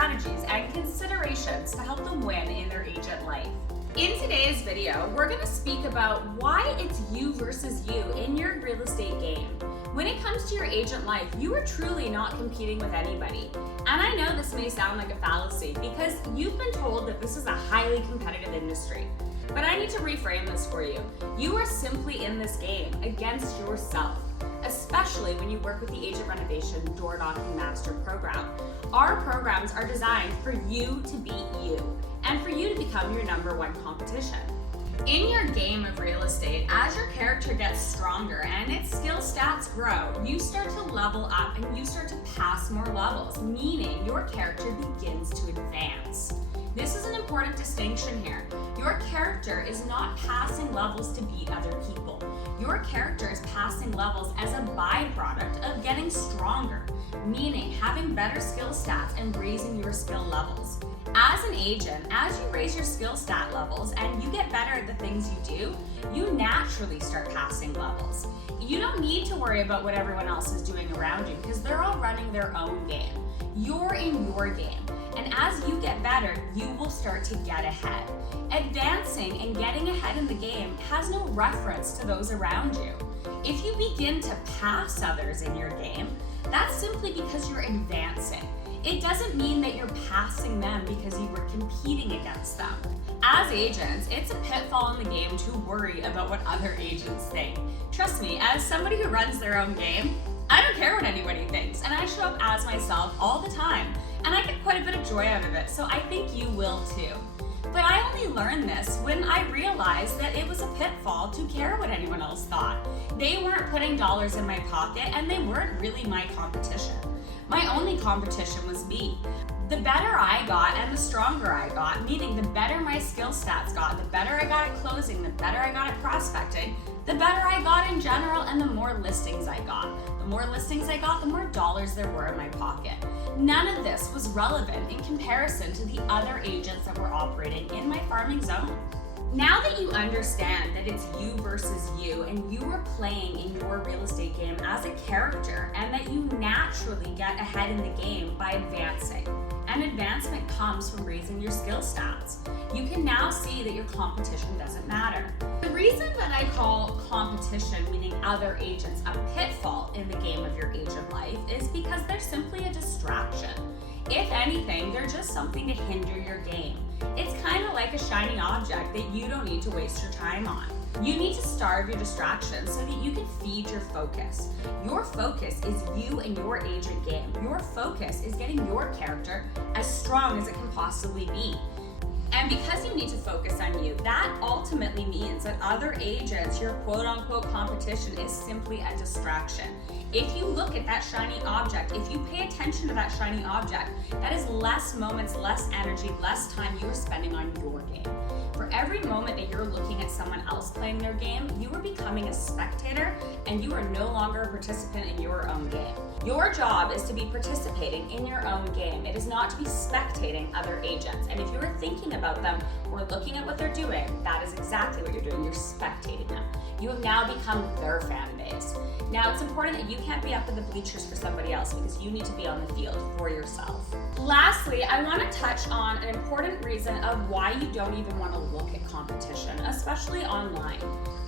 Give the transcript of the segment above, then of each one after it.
strategies and considerations to help them win in their agent life. In today's video, we're going to speak about why it's you versus you in your real estate game. When it comes to your agent life, you are truly not competing with anybody. And I know this may sound like a fallacy because you've been told that this is a highly competitive industry. But I need to reframe this for you. You are simply in this game against yourself, especially when you work with the Agent Renovation Door Knocking Master Program. Our programs are designed for you to beat you and for you to become your number one competition. In your game of real estate, as your character gets stronger and its skill stats grow, you start to level up and you start to pass more levels, meaning your character begins to advance. This is an important distinction here. Your character is not passing levels to beat other people. Your character is passing levels as a byproduct of getting stronger, meaning having better skill stats and raising your skill levels. As an agent, as you raise your skill stat levels and you get better at the things you do, you naturally start passing levels. You don't need to worry about what everyone else is doing around you because they're all running their own game. You're in your game. And as you get better, you will start to get ahead. Advancing and getting ahead in the game has no reference to those around you. If you begin to pass others in your game, that's simply because you're advancing. It doesn't mean that you're passing them because you were competing against them. As agents, it's a pitfall in the game to worry about what other agents think. Trust me, as somebody who runs their own game, I don't care what anybody thinks, and I show up as myself all the time, and I get quite a bit of joy out of it, so I think you will too. But I only learned this when I realized that it was a pitfall to care what anyone else thought. They weren't putting dollars in my pocket, and they weren't really my competition. My only competition was me. The better I got and the stronger I got, meaning the better my skill stats got, the better I got at closing, the better I got at prospecting, the better I got in general, and the more listings I got. The more listings I got, the more dollars there were in my pocket. None of this was relevant in comparison to the other agents that were operating in my farming zone. Now that you understand that it's you versus you and you are playing in your real estate game as a character and that you naturally get ahead in the game by advancing, and advancement comes from raising your skill stats, you can now see that your competition doesn't matter. The reason that I call competition, meaning other agents, a pitfall in the game of your agent life is because they're simply a distraction. If anything, they're just something to hinder your game. It's kind of like a shiny object that you don't need to waste your time on. You need to starve your distractions so that you can feed your focus. Your focus is you and your agent game. Your focus is getting your character as strong as it can possibly be. And because you need to focus on you, that ultimately means that other agents, your quote-unquote competition, is simply a distraction. If you look at that shiny object, if you pay attention to that shiny object, that is less moments, less energy, less time you are spending on your game. For every moment that you're looking at someone else playing their game, you are becoming a spectator and you are no longer a participant in your own game. Your job is to be participating in your own game. It is not to be spectating other agents. And if you are thinking about them or looking at what they're doing, that is exactly what you're doing. You're spectating them. You have now become their fan base. Now, it's important that you can't be up in the bleachers for somebody else because you need to be on the field for yourself. Lastly, I want to touch on an important reason of why you don't even want to look at competition, especially online.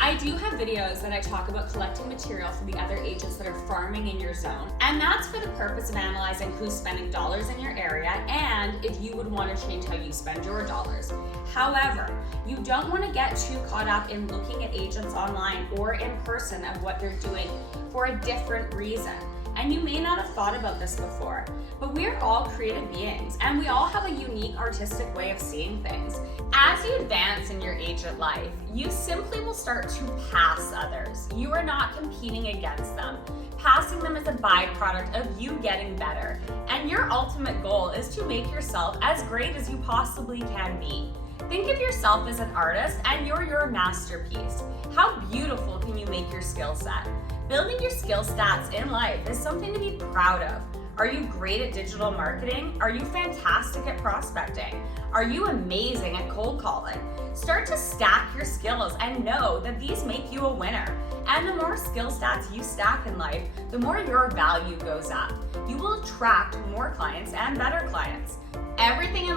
I do have videos that I talk about collecting material from the other agents that are farming in your zone, and that's for the purpose of analyzing who's spending dollars in your area and if you would want to change how you spend your dollars. However, you don't want to get too caught up in looking at agents online or in person of what they're doing for a different reason. And you may not have thought about this before, but we're all creative beings and we all have a unique artistic way of seeing things. As you advance in your agent life, you simply will start to pass others. You are not competing against them. Passing them is a byproduct of you getting better. And your ultimate goal is to make yourself as great as you possibly can be. Think of yourself as an artist and you're your masterpiece. How beautiful can you make your skill set? Building your skill stats in life is something to be proud of. Are you great at digital marketing? Are you fantastic at prospecting? Are you amazing at cold calling? Start to stack your skills and know that these make you a winner. And the more skill stats you stack in life, the more your value goes up. You will attract more clients and better clients.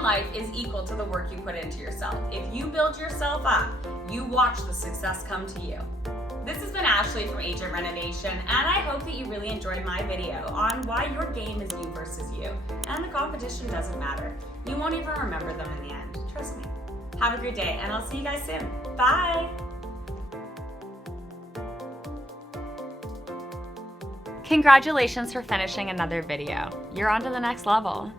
life is equal to the work you put into yourself. If you build yourself up, you watch the success come to you. This has been Ashley from Agent Renovation, and I hope that you really enjoyed my video on why your game is you versus you. And the competition doesn't matter. You won't even remember them in the end. Trust me. Have a great day, and I'll see you guys soon. Bye! Congratulations for finishing another video. You're on to the next level.